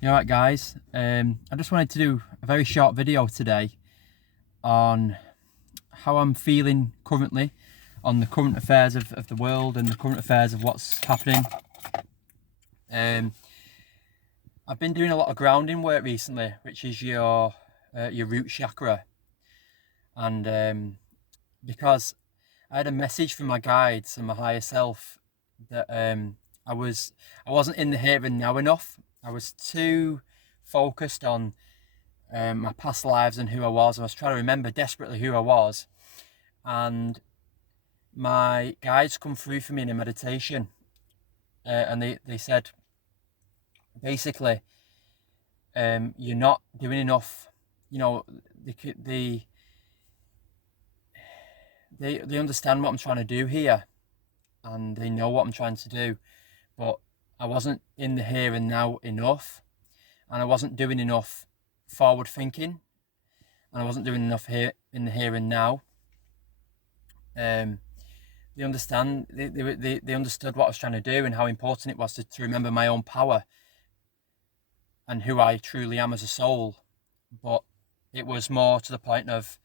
You alright guys? I just wanted to do a very short video today on how I'm feeling currently on the current affairs of the world and the current affairs of what's happening. I've been doing a lot of grounding work recently, which is your root chakra, and because I had a message from my guides and my higher self that I wasn't in the here and now enough. I was too focused on my past lives and who I was. I was trying to remember desperately who I was, and my guides come through for me in a meditation, and they said basically, you're not doing enough. You know, they they understand what I'm trying to do here, and they know what I'm trying to do, but I wasn't in the here and now enough, and I wasn't doing enough forward thinking, and I wasn't doing enough here in the here and now. They understand. They understood what I was trying to do and how important it was to remember my own power and who I truly am as a soul. But it was more to the point of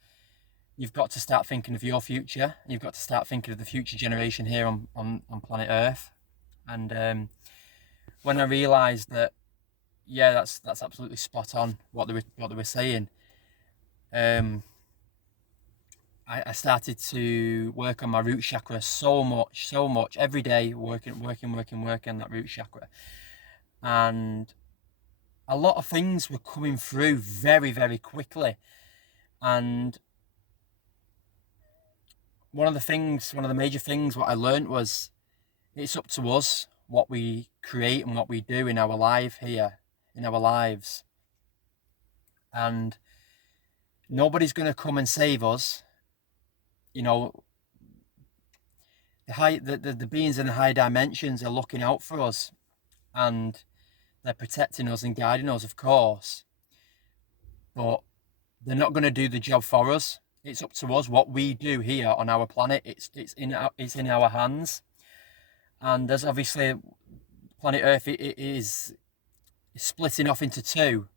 you've got to start thinking of your future. You've got to start thinking of the future generation here on planet Earth. And when I realised that, yeah, that's absolutely spot on what they were saying. I started to work on my root chakra so much every day, working on that root chakra, and a lot of things were coming through very quickly. And one of the major things what I learned was it's up to us what we create and what we do in our life here, in our lives, and nobody's going to come and save us. You know, the beings in the high dimensions are looking out for us, and they're protecting us and guiding us, of course, but they're not going to do the job for us. It's up to us what we do here on our planet. It's in our hands, and there's obviously planet Earth. It is splitting off into two.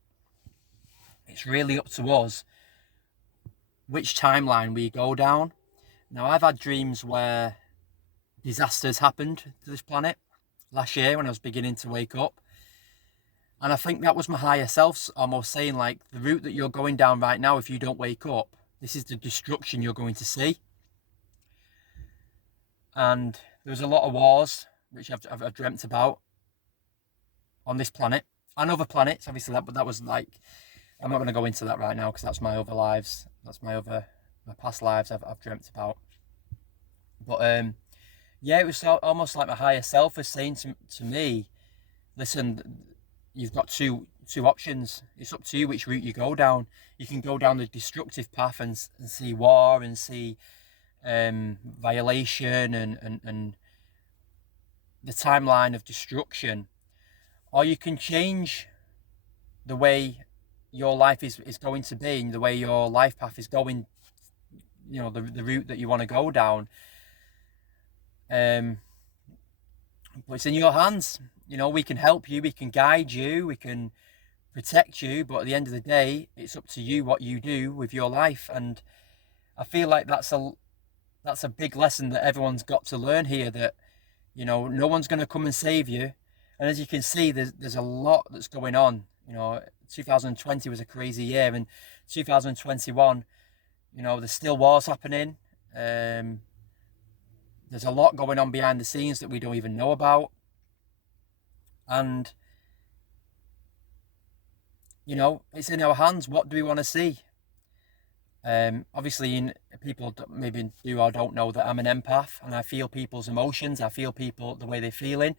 It's really up to us which timeline we go down. Now, I've had dreams where disasters happened to this planet last year when I was beginning to wake up. And I think that was my higher self almost saying, like, the route that you're going down right now, if you don't wake up, this is the destruction you're going to see. And there was a lot of wars, which I've dreamt about on this planet and other planets, obviously, but that was like, I'm not going to go into that right now because that's my other lives. That's my past lives I've dreamt about. But yeah, it was almost like my higher self was saying to me, listen, you've got two options. It's up to you which route you go down. You can go down the destructive path and see war and see violation and the timeline of destruction, or you can change the way your life is going to be and the way your life path is going, you know, the route that you want to go down. But it's in your hands. You know, we can help you, we can guide you, we can protect you, but at the end of the day, it's up to you what you do with your life. And I feel like that's a big lesson that everyone's got to learn here, that, you know, no one's going to come and save you. And as you can see, there's a lot that's going on. You know, 2020 was a crazy year, and 2021, you know, there's still wars happening. There's a lot going on behind the scenes that we don't even know about. And, you know, it's in our hands. What do we want to see? Obviously, people maybe do or don't know that I'm an empath, and I feel people's emotions. I feel people the way they're feeling.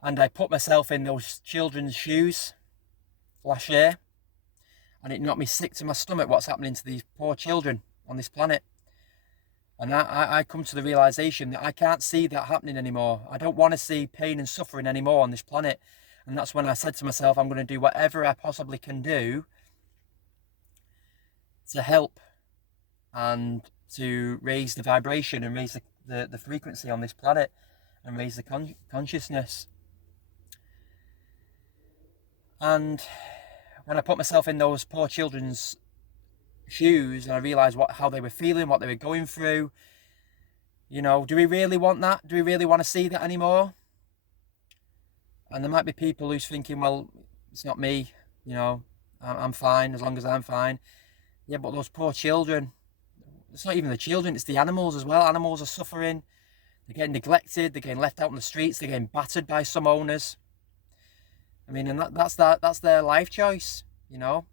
And I put myself in those children's shoes last year, and it knocked me sick to my stomach what's happening to these poor children on this planet. And I come to the realization that I can't see that happening anymore. I don't want to see pain and suffering anymore on this planet. And that's when I said to myself, I'm going to do whatever I possibly can do to help and to raise the vibration and raise the frequency on this planet and raise the consciousness. And when I put myself in those poor children's shoes and I realised how they were feeling, what they were going through, you know, do we really want that? Do we really want to see that anymore? And there might be people who's thinking, well, it's not me, you know, I'm fine as long as I'm fine. Yeah, but those poor children, it's not even the children, it's the animals as well. Animals are suffering. They're getting neglected. They're getting left out on the streets. They're getting battered by some owners. I mean, and that's their life choice, you know.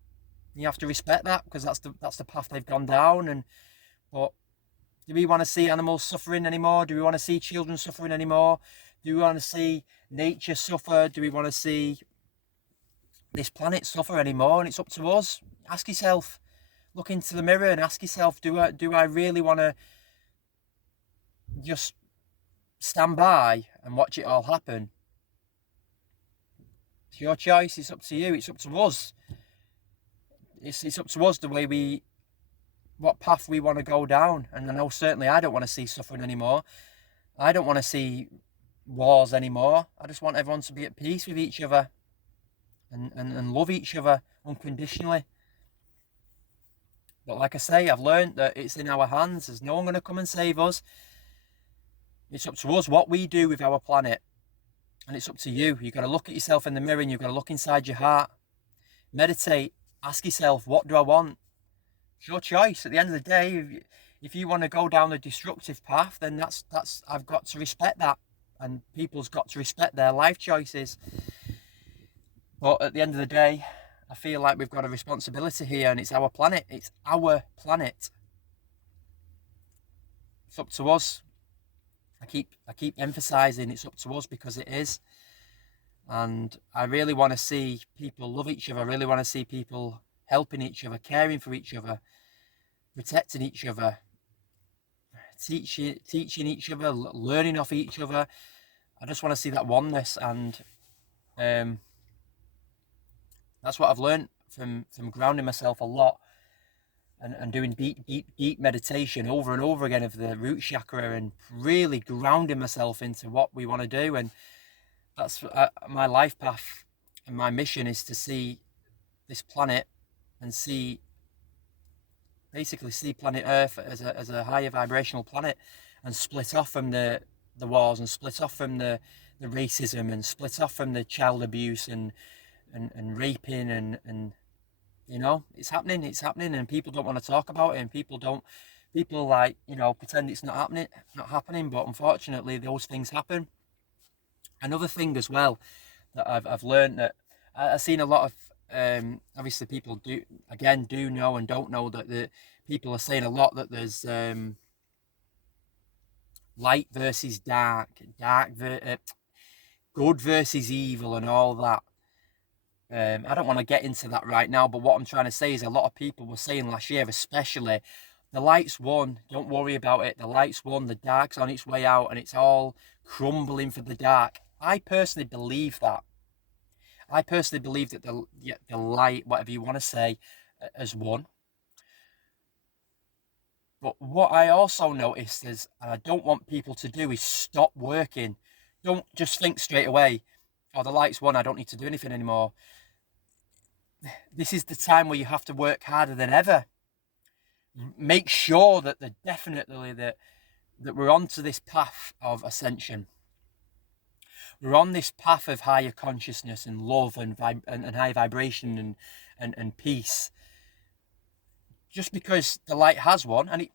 You have to respect that because that's the path they've gone down. And but do we want to see animals suffering anymore? Do we want to see children suffering anymore? Do we want to see nature suffer? Do we want to see this planet suffer anymore? And it's up to us. Ask yourself, look into the mirror and ask yourself, do I really want to just stand by and watch it all happen? It's your choice. It's up to you. It's up to us. It's up to us what path we want to go down. And I know certainly I don't want to see suffering anymore. I don't want to see wars anymore. I just want everyone to be at peace with each other and love each other unconditionally. But like I say, I've learned that it's in our hands. There's no one going to come and save us. It's up to us what we do with our planet. And it's up to you. You've got to look at yourself in the mirror and you've got to look inside your heart. Meditate. Ask yourself, what do I want? It's your choice. At the end of the day, if you want to go down the destructive path, then that's I've got to respect that. And people's got to respect their life choices. But at the end of the day, I feel like we've got a responsibility here, and it's our planet. It's our planet. It's up to us. I keep emphasizing it's up to us because it is. And I really want to see people love each other. I really want to see people helping each other, caring for each other, protecting each other, teaching each other, learning off each other. I just want to see that oneness, and that's what I've learned from grounding myself a lot and doing deep meditation over and over again of the root chakra and really grounding myself into what we want to do. And that's my life path, and my mission is to see this planet and basically see planet Earth as a higher vibrational planet, and split off from the wars, and split off from the racism, and split off from the child abuse and raping and you know, it's happening, and people don't want to talk about it, and people like, you know, pretend it's not happening, but unfortunately those things happen. Another thing as well that I've learned, that I've seen a lot of obviously people do know and don't know, that the people are saying a lot that there's light versus dark, good versus evil and all that. I don't want to get into that right now, but what I'm trying to say is a lot of people were saying last year, especially, the light's won, don't worry about it, the light's won, the dark's on its way out, and it's all crumbling for the dark. I personally believe that. I personally believe that the light, whatever you want to say, has won. But what I also noticed is, and I don't want people to do, is stop working. Don't just think straight away, oh, the light's won, I don't need to do anything anymore. This is the time where you have to work harder than ever. Make sure that that we're onto this path of ascension. We're on this path of higher consciousness and love and high vibration and peace. Just because the light has won, and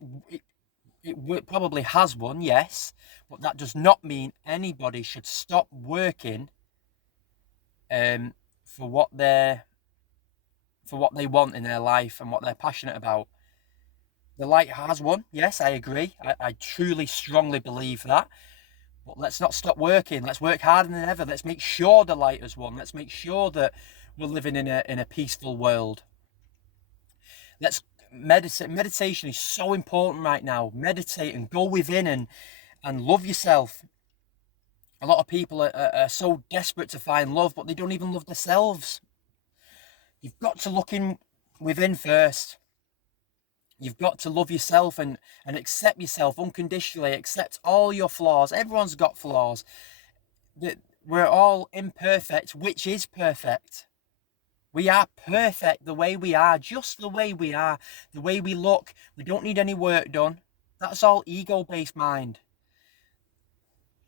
it probably has won, yes, but that does not mean anybody should stop working for what they want in their life and what they're passionate about. The light has won, yes, I agree. I truly, strongly believe that. But let's not stop working. Let's work harder than ever. Let's make sure the light has won. Let's make sure that we're living in a peaceful world. Let's meditate. Meditation is so important right now. Meditate and go within and love yourself. A lot of people are so desperate to find love, but they don't even love themselves. You've got to look within first. You've got to love yourself and accept yourself unconditionally. Accept all your flaws. Everyone's got flaws. We're all imperfect, which is perfect. We are perfect the way we are, just the way we are, the way we look. We don't need any work done. That's all ego-based mind.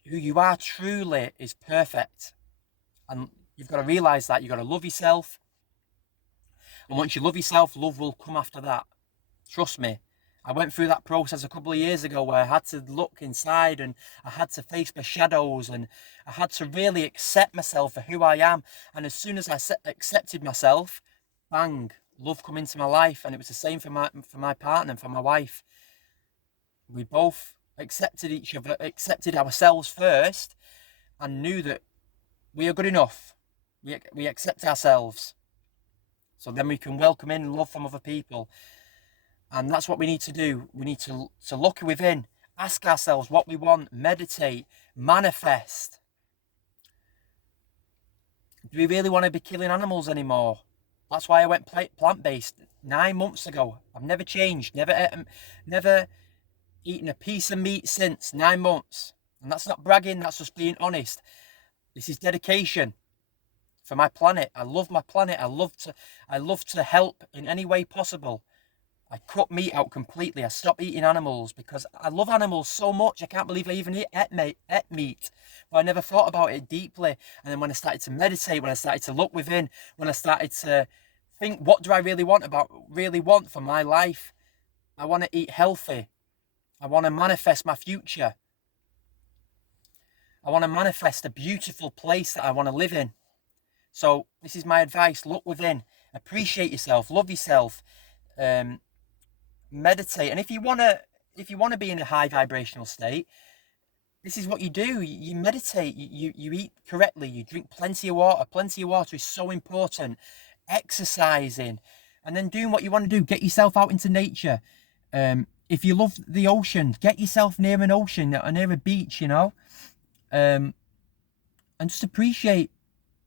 Who you are truly is perfect. And you've got to realise that. You've got to love yourself. And once you love yourself, love will come after that. Trust me. I went through that process a couple of years ago where I had to look inside and I had to face my shadows and I had to really accept myself for who I am. And as soon as I accepted myself, bang, love come into my life. And it was the same for my partner and for my wife. We both accepted each other, accepted ourselves first, and knew that we are good enough. We accept ourselves. So then we can welcome in love from other people. And that's what we need to do. We need to look within, ask ourselves what we want, meditate, manifest. Do we really want to be killing animals anymore? That's why I went plant-based 9 months ago. I've never changed, never eaten a piece of meat since 9 months. And that's not bragging, that's just being honest. This is dedication for my planet. I love my planet. I love to help in any way possible. I cut meat out completely. I stopped eating animals because I love animals so much. I can't believe I even ate meat. But I never thought about it deeply. And then when I started to meditate, when I started to look within, when I started to think, what do I really want for my life? I want to eat healthy. I want to manifest my future. I want to manifest a beautiful place that I want to live in. So this is my advice. Look within. Appreciate yourself. Love yourself. Meditate. And if you want to be in a high vibrational state, this is what you do. You meditate. You eat correctly. You drink plenty of water. Plenty of water is so important. Exercising. And then doing what you want to do. Get yourself out into nature. If you love the ocean, get yourself near an ocean or near a beach, you know. And just appreciate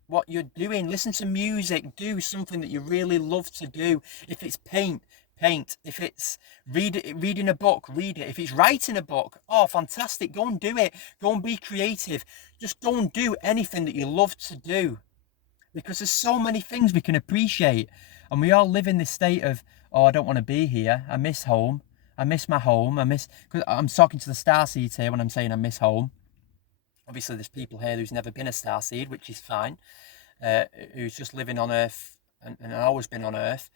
what you're doing. Listen to music. Do something that you really love to do. If it's paint. If it's reading a book, read it. If it's writing a book, oh, fantastic. Go and do it. Go and be creative. Just go and do anything that you love to do. Because there's so many things we can appreciate. And we all live in this state of, oh, I don't want to be here. I miss home. I miss my home. Because I'm talking to the starseeds here when I'm saying I miss home. Obviously, there's people here who's never been a starseed, which is fine. Who's just living on Earth and always been on Earth.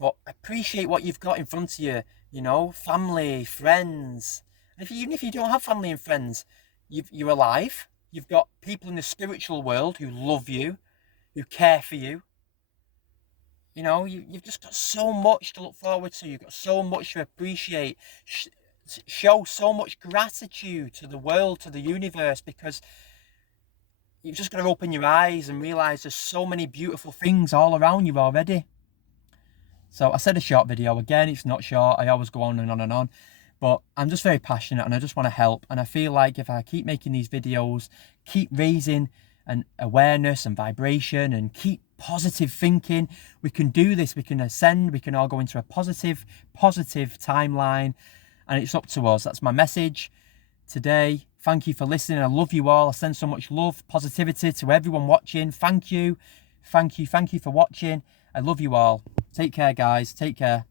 But appreciate what you've got in front of you, you know, family, friends. Even if you don't have family and friends, you're alive. You've got people in the spiritual world who love you, who care for you. You know, you've just got so much to look forward to. You've got so much to appreciate. Show so much gratitude to the world, to the universe, because you've just got to open your eyes and realise there's so many beautiful things all around you already. So I said a short video. Again, it's not short. I always go on and on and on. But I'm just very passionate and I just want to help. And I feel like if I keep making these videos, keep raising an awareness and vibration and keep positive thinking, we can do this. We can ascend. We can all go into a positive timeline. And it's up to us. That's my message today. Thank you for listening. I love you all. I send so much love, positivity to everyone watching. Thank you for watching. I love you all. Take care, guys. Take care.